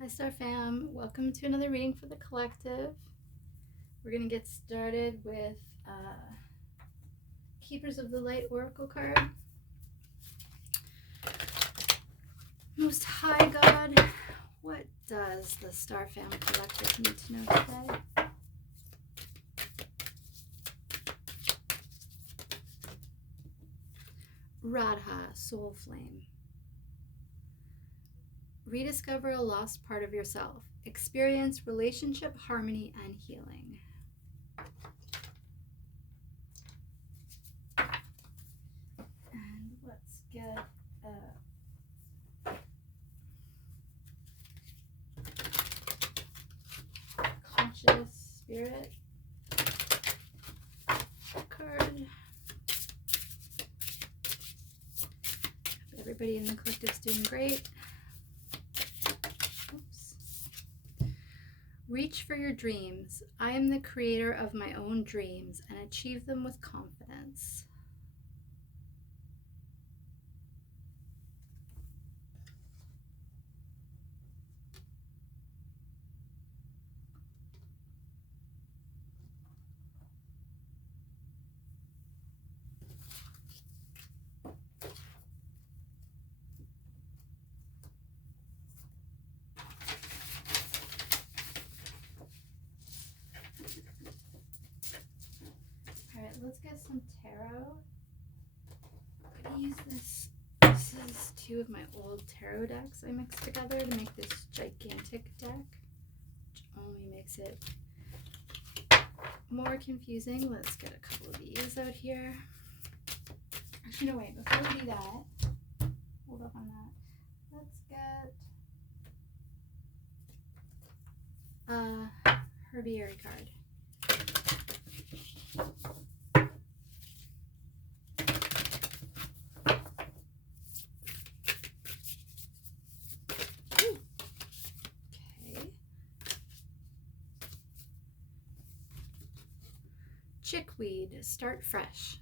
Hi Star Fam, welcome to another reading for the collective. We're going to get started with Keepers of the Light Oracle card. Most High God, what does the Star Fam collective need to know today? Radha, Soul Flame. Rediscover a lost part of yourself. Experience relationship harmony and healing. And let's get Conscious Spirit card. Everybody in the collective's doing great. Oops. Reach for your dreams. I am the creator of my own dreams and achieve them with confidence. Alright, let's get some tarot. I'm going to use this. This is two of my old tarot decks I mixed together to make this gigantic deck, which only makes it more confusing. Let's get a couple of these out here. Actually, no, wait, before we do that, hold up on that. Let's get a herbiary card. Okay. Chickweed, start fresh.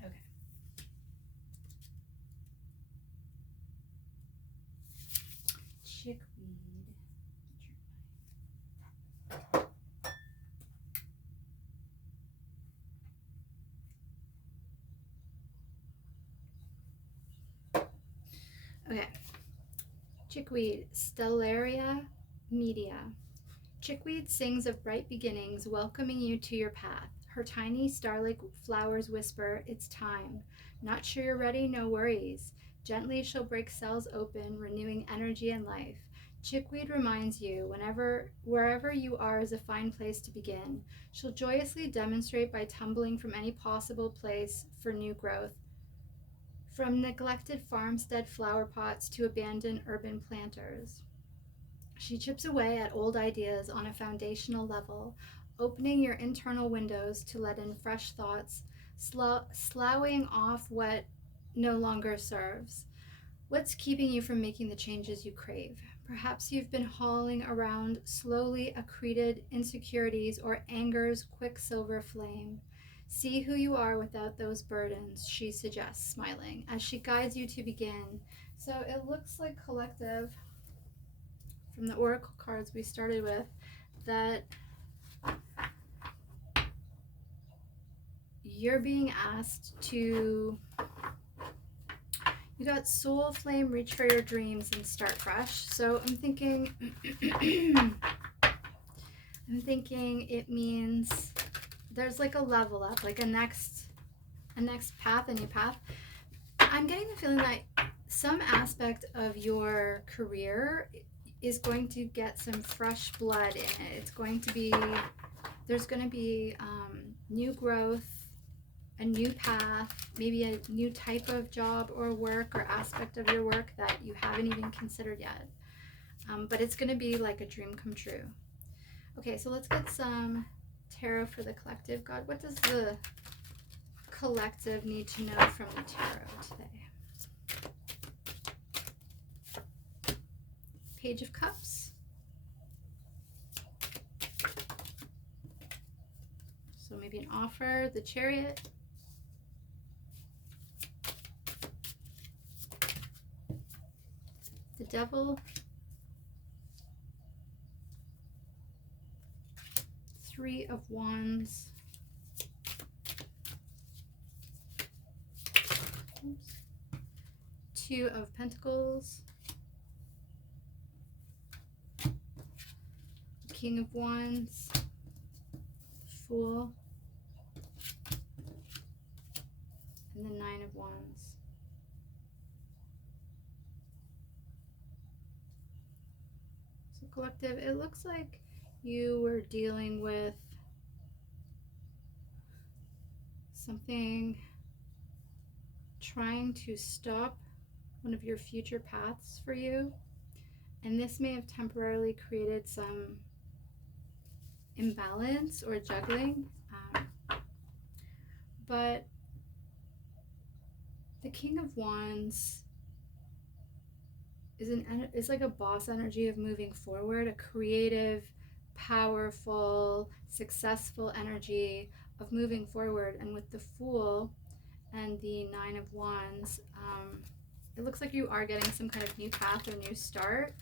Okay. Chickweed. Okay. Chickweed, Stellaria media. Chickweed sings of bright beginnings, welcoming you to your path. Her tiny star-like flowers whisper, it's time. Not sure you're ready? No worries. Gently she'll break cells open, renewing energy and life. Chickweed reminds you, wherever you are is a fine place to begin. She'll joyously demonstrate by tumbling from any possible place for new growth. From neglected farmstead flower pots to abandoned urban planters. She chips away at old ideas on a foundational level, opening your internal windows to let in fresh thoughts, sloughing off what no longer serves. What's keeping you from making the changes you crave? Perhaps you've been hauling around slowly accreted insecurities or anger's quicksilver flame. See who you are without those burdens, she suggests, smiling, as she guides you to begin. So it looks like collective, from the oracle cards we started with, that you're being asked to, you got soul flame, reach for your dreams and start fresh. So I'm thinking it means there's like a level up, like a next path, a new path. I'm getting the feeling that some aspect of your career is going to get some fresh blood in it. It's going to be, there's going to be new growth, a new path, maybe a new type of job or work or aspect of your work that you haven't even considered yet. But it's going to be like a dream come true. Okay, so let's get some tarot for the collective. God, what does the collective need to know from the tarot today? Page of Cups. So maybe an offer, the Chariot. The Devil. Three of Wands. Oops. Two of Pentacles. King of Wands. Fool. And the Nine of Wands. So collective, it looks like you were dealing with something trying to stop one of your future paths for you. And this may have temporarily created some imbalance or juggling. But the King of Wands is like a boss energy of moving forward, a creative, powerful, successful energy of moving forward. And with the Fool and the Nine of Wands, it looks like you are getting some kind of new path or new start,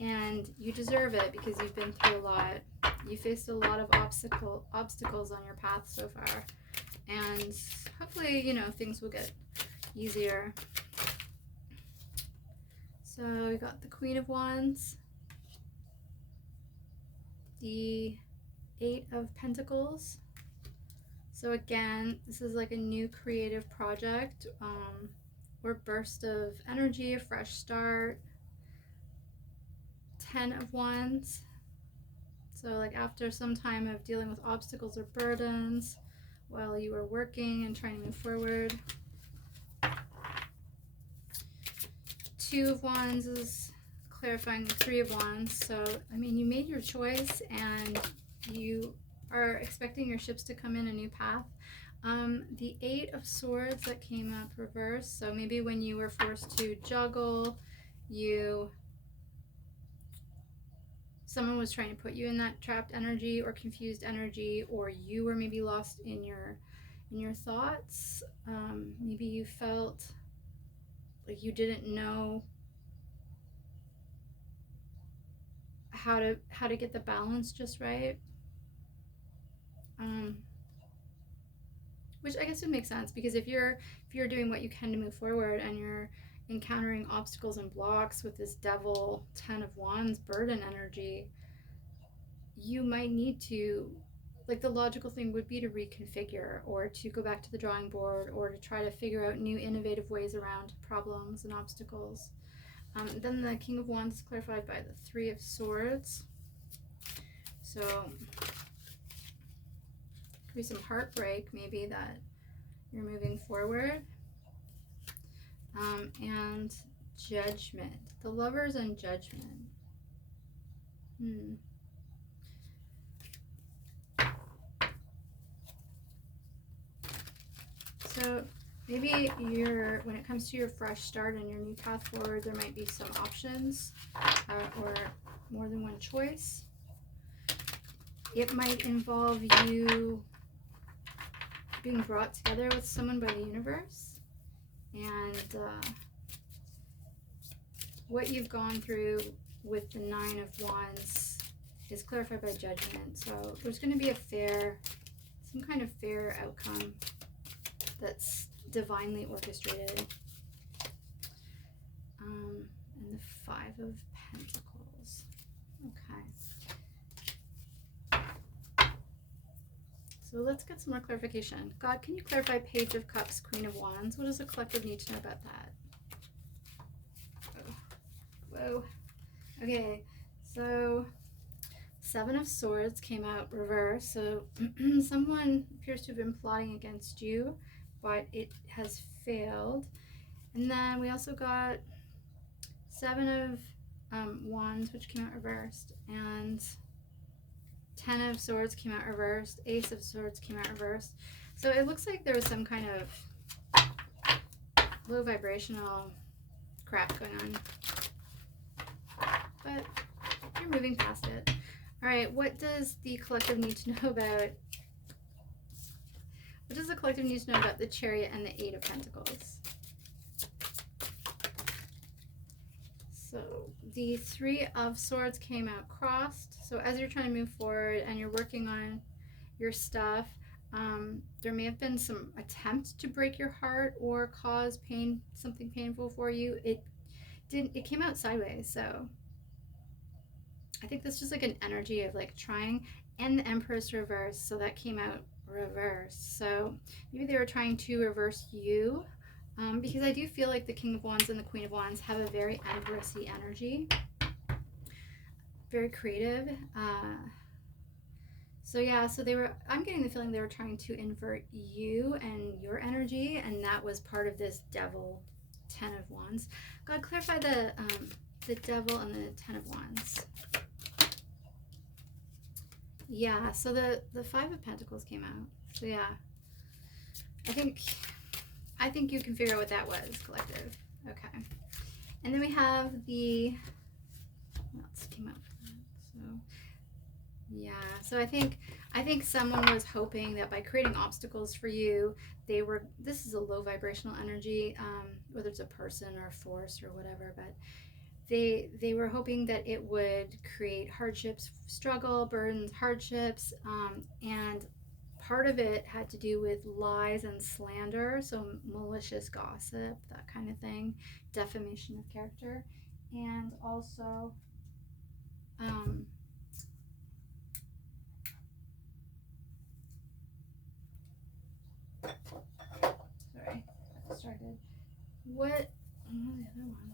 and you deserve it because you've been through a lot. You faced a lot of obstacles on your path so far, and hopefully, you know, things will get easier. So we got the Queen of Wands, the Eight of Pentacles. So again, this is like a new creative project or burst of energy, a fresh start. 10 of Wands. So like after some time of dealing with obstacles or burdens while you were working and trying to move forward. 2 of Wands is clarifying the 3 of Wands. So, I mean, you made your choice and you are expecting your ships to come in a new path. The 8 of Swords that came up reversed. So maybe when you were forced to juggle, someone was trying to put you in that trapped energy or confused energy, or you were maybe lost in your thoughts. Maybe you felt like you didn't know how to get the balance just right. Which I guess would make sense, because if you're doing what you can to move forward and you're encountering obstacles and blocks with this Devil 10 of Wands burden energy, you might need to, like, the logical thing would be to reconfigure or to go back to the drawing board or to try to figure out new innovative ways around problems and obstacles. Then the King of Wands is clarified by the 3 of Swords. So could be some heartbreak, maybe, that you're moving forward. And Judgment. The Lovers and Judgment. So maybe when it comes to your fresh start and your new path forward, there might be some options or more than one choice. It might involve you being brought together with someone by the universe, and what you've gone through with the 9 of Wands is clarified by Judgment. So there's going to be some kind of fair outcome that's divinely orchestrated. And the 5 of Pentacles. Okay. So let's get some more clarification. God, can you clarify Page of Cups, Queen of Wands? What does the collective need to know about that? Whoa. Okay, so 7 of Swords came out reversed. So someone appears to have been plotting against you, but it has failed. And then we also got 7 of Wands, which came out reversed, and Ten of Swords came out reversed. Ace of Swords came out reversed. So it looks like there was some kind of low vibrational crap going on. But you're moving past it. All right, what does the collective need to know about? What does the collective need to know about the Chariot and the Eight of Pentacles? So the Three of Swords came out crossed. So as you're trying to move forward and you're working on your stuff, there may have been some attempt to break your heart or cause pain, something painful for you. It came out sideways. So I think that's just like an energy of like trying, and the Empress reverse. So that came out reverse. So maybe they were trying to reverse you. Because I do feel like the King of Wands and the Queen of Wands have a very Empressy energy. Very creative. So yeah, so I'm getting the feeling they were trying to invert you and your energy, and that was part of this Devil, Ten of Wands. God, clarify the Devil and the Ten of Wands. Yeah, so the Five of Pentacles came out. So yeah, I think you can figure out what that was, collective. Okay. And then we have the, what else came out for that? So, yeah. So I think someone was hoping that by creating obstacles for you, this is a low vibrational energy, whether it's a person or a force or whatever, but they were hoping that it would create hardships, struggle, burdens, hardships, and part of it had to do with lies and slander, so malicious gossip, that kind of thing, defamation of character, and also sorry, I got distracted. What the other one?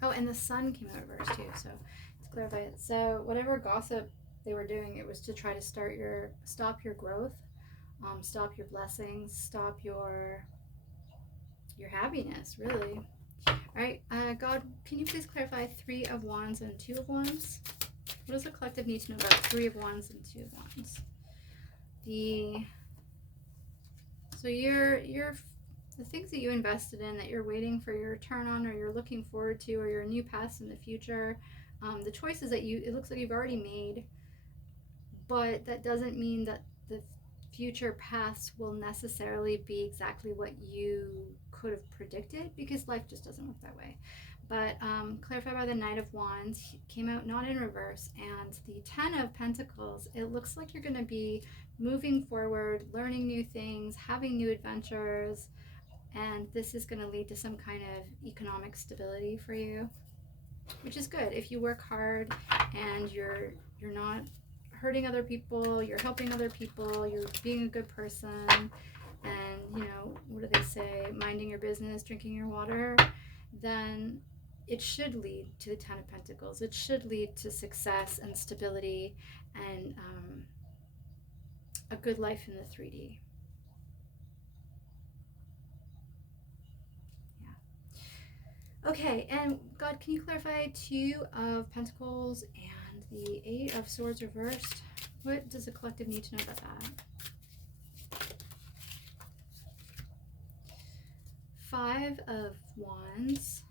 Oh, and the Sun came out reversed too, so let's clarify it. So whatever gossip they were doing, it was to try to stop your growth, stop your blessings, stop your happiness, really. All right, God, can you please clarify Three of Wands and Two of Wands? What does the collective need to know about Three of Wands and Two of Wands? So the things that you invested in, that you're waiting for your return on, or you're looking forward to, or your new paths in the future, the choices that it looks like you've already made, but that doesn't mean that the future paths will necessarily be exactly what you could have predicted, because life just doesn't work that way. But clarified by the Knight of Wands, came out not in reverse, and the Ten of Pentacles, it looks like you're going to be moving forward, learning new things, having new adventures, and this is going to lead to some kind of economic stability for you, which is good. If you work hard and you're not hurting other people, you're helping other people, you're being a good person, and what do they say, minding your business, drinking your water, then it should lead to the Ten of Pentacles. It should lead to success and stability and a good life in the 3D. Okay, and God, can you clarify Two of Pentacles and the Eight of Swords reversed? What does the collective need to know about that? Five of Wands,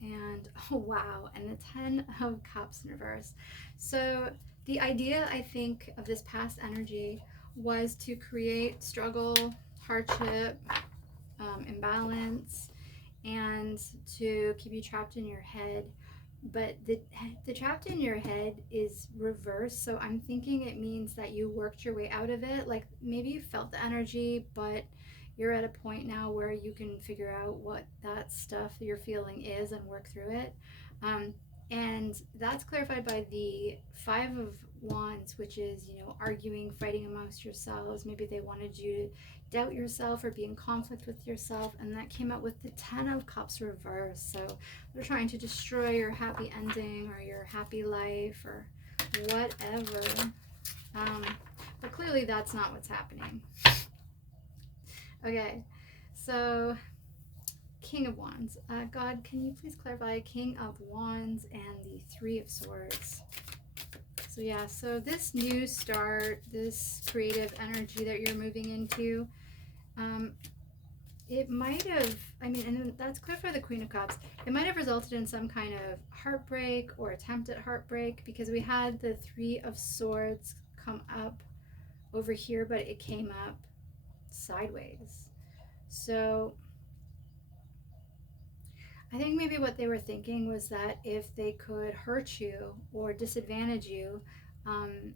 and oh wow, and the Ten of Cups in reverse. So the idea, I think, of this past energy was to create struggle, hardship, imbalance, and to keep you trapped in your head. But the trapped in your head is reversed, so I'm thinking it means that you worked your way out of it. Like maybe you felt the energy, but you're at a point now where you can figure out what that stuff you're feeling is and work through it. And that's clarified by the Five of Wands, which is, arguing, fighting amongst yourselves. Maybe they wanted you to doubt yourself or be in conflict with yourself, and that came out with the Ten of Cups reversed. So they're trying to destroy your happy ending or your happy life or whatever. But clearly that's not what's happening. Okay, so King of Wands. God, can you please clarify King of Wands and the Three of Swords? So yeah, so this new start, this creative energy that you're moving into, it might have, I mean, and that's clear for the Queen of Cups. It might have resulted in some kind of heartbreak or attempt at heartbreak, because we had the Three of Swords come up over here, but it came up sideways. So I think maybe what they were thinking was that if they could hurt you or disadvantage you, um,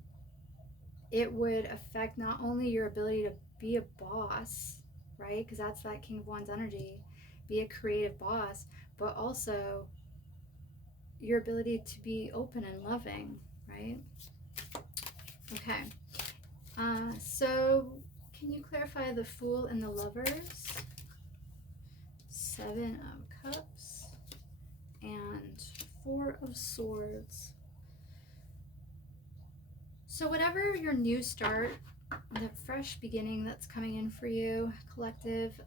it would affect not only your ability to be a boss, right? Because that's that King of Wands energy, be a creative boss, but also your ability to be open and loving, right? Okay. So can you clarify the Fool and the Lovers? Seven of Cups and Four of Swords. So whatever your new start, the fresh beginning that's coming in for you, collective,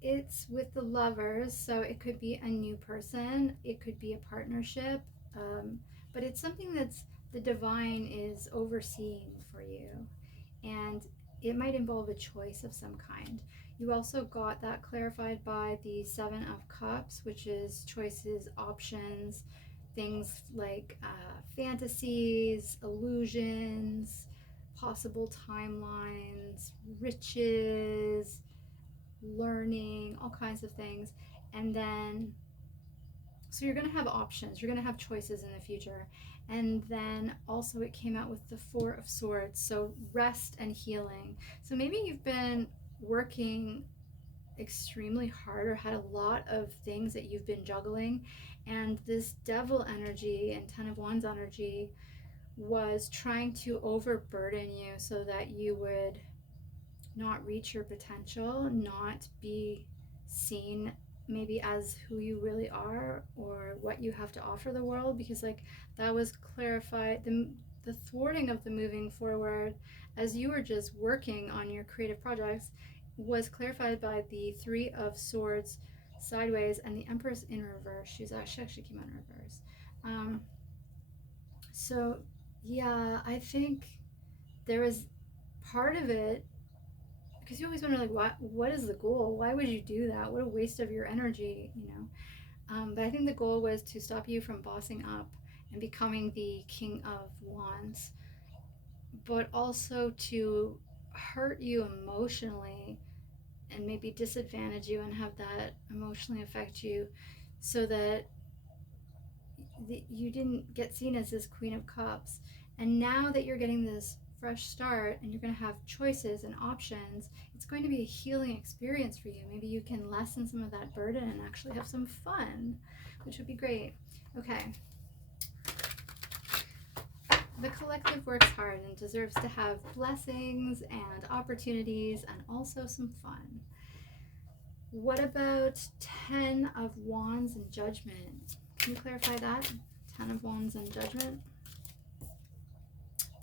it's with the Lovers, so it could be a new person, it could be a partnership, but it's something that's the divine is overseeing for you, and it might involve a choice of some kind. You also got that clarified by the Seven of Cups, which is choices, options, things like fantasies, illusions, possible timelines, riches, learning, all kinds of things. And then, so you're going to have options, you're going to have choices in the future. And then also it came out with the Four of Swords, so rest and healing. So maybe you've been working extremely hard or had a lot of things that you've been juggling, and this Devil energy and Ten of Wands energy was trying to overburden you so that you would not reach your potential, not be seen maybe as who you really are or what you have to offer the world, because like that was clarified, the thwarting of the moving forward as you were just working on your creative projects was clarified by the Three of Swords sideways and the Empress in reverse. She actually came out in reverse. So yeah, I think there was part of it, because you always wonder, like, what is the goal? Why would you do that? What a waste of your energy, you know. But I think the goal was to stop you from bossing up and becoming the King of Wands, but also to hurt you emotionally and maybe disadvantage you and have that emotionally affect you, so that you didn't get seen as this Queen of Cups. And now that you're getting this fresh start and you're going to have choices and options, it's going to be a healing experience for you. Maybe you can lessen some of that burden and actually have some fun, which would be great. Okay. The collective works hard and deserves to have blessings and opportunities and also some fun. What about Ten of Wands and Judgment? Can you clarify that? Ten of Wands and Judgment.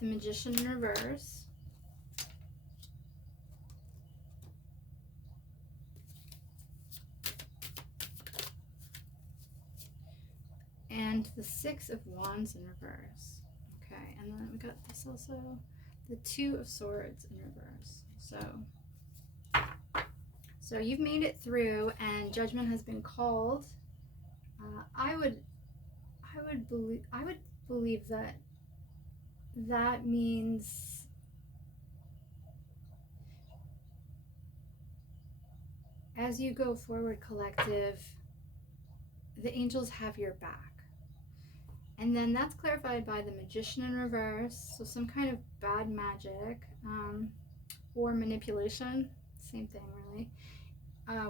The Magician in reverse. And the Six of Wands in reverse. Okay, and then we got this also. The Two of Swords in reverse. So you've made it through and judgment has been called. I would believe that means as you go forward, collective, the angels have your back. And then that's clarified by the Magician in reverse, so some kind of bad magic, or manipulation, same thing really,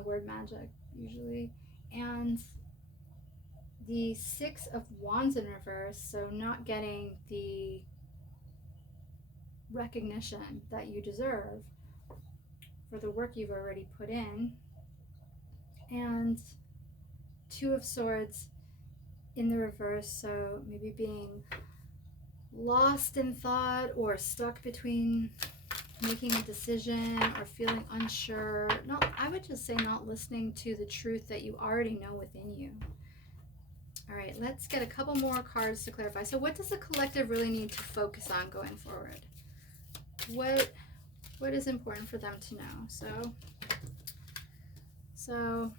word magic usually. And the Six of Wands in reverse, so not getting the recognition that you deserve for the work you've already put in. And Two of Swords in the reverse, so maybe being lost in thought or stuck between making a decision or feeling unsure. I would just say not listening to the truth that you already know within you. All right, let's get a couple more cards to clarify. So what does the collective really need to focus on going forward? What is important for them to know? So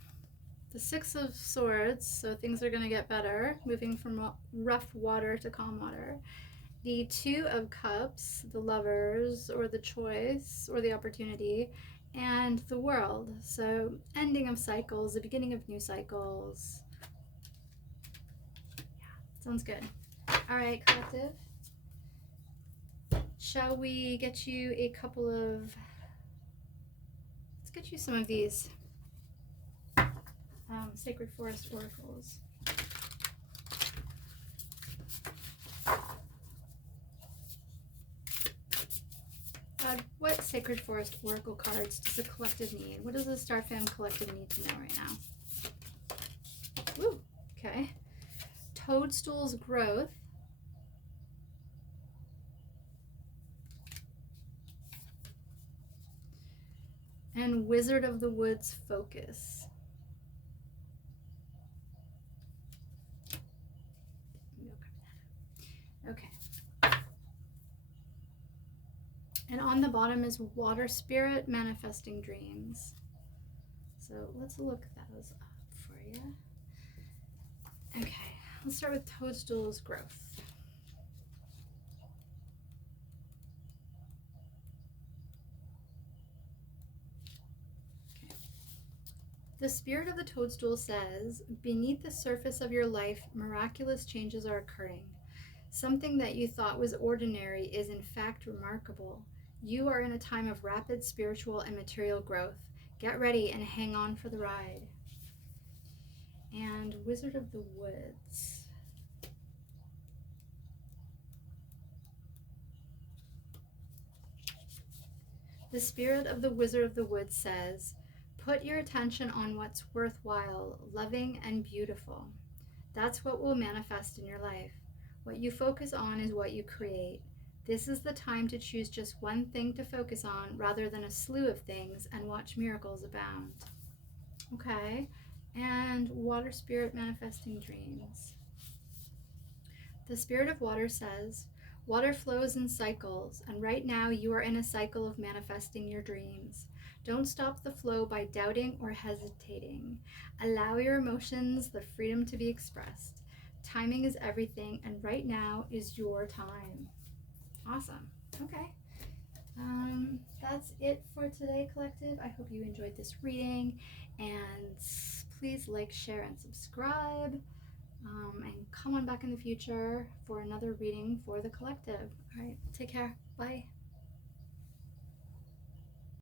the Six of Swords, so things are going to get better, moving from rough water to calm water. The Two of Cups, the lovers, or the choice, or the opportunity, and the World, so ending of cycles, the beginning of new cycles. Yeah, sounds good. All right, collective. Shall we get you a couple of, let's get you some of these Sacred Forest oracles. What Sacred Forest oracle cards does the collective need? What does the Star Fam collective need to know right now? Woo, okay. Toadstool's growth. And Wizard of the Woods focus. Okay. And on the bottom is Water Spirit manifesting dreams. So let's look those up for you. Okay, let's start with Toadstool's growth. Okay. The spirit of the toadstool says, beneath the surface of your life, miraculous changes are occurring. Something that you thought was ordinary is in fact remarkable. You are in a time of rapid spiritual and material growth. Get ready and hang on for the ride. And Wizard of the Woods. The spirit of the Wizard of the Woods says, put your attention on what's worthwhile, loving, and beautiful. That's what will manifest in your life. What you focus on is what you create. This is the time to choose just one thing to focus on rather than a slew of things and watch miracles abound. Okay, and Water Spirit manifesting dreams. The Spirit of Water says, water flows in cycles, and right now you are in a cycle of manifesting your dreams. Don't stop the flow by doubting or hesitating. Allow your emotions the freedom to be expressed. Timing is everything, and right now is your time. Awesome. Okay. That's it for today, collective. I hope you enjoyed this reading, and please like, share, and subscribe. And come on back in the future for another reading for the collective. All right, take care. Bye.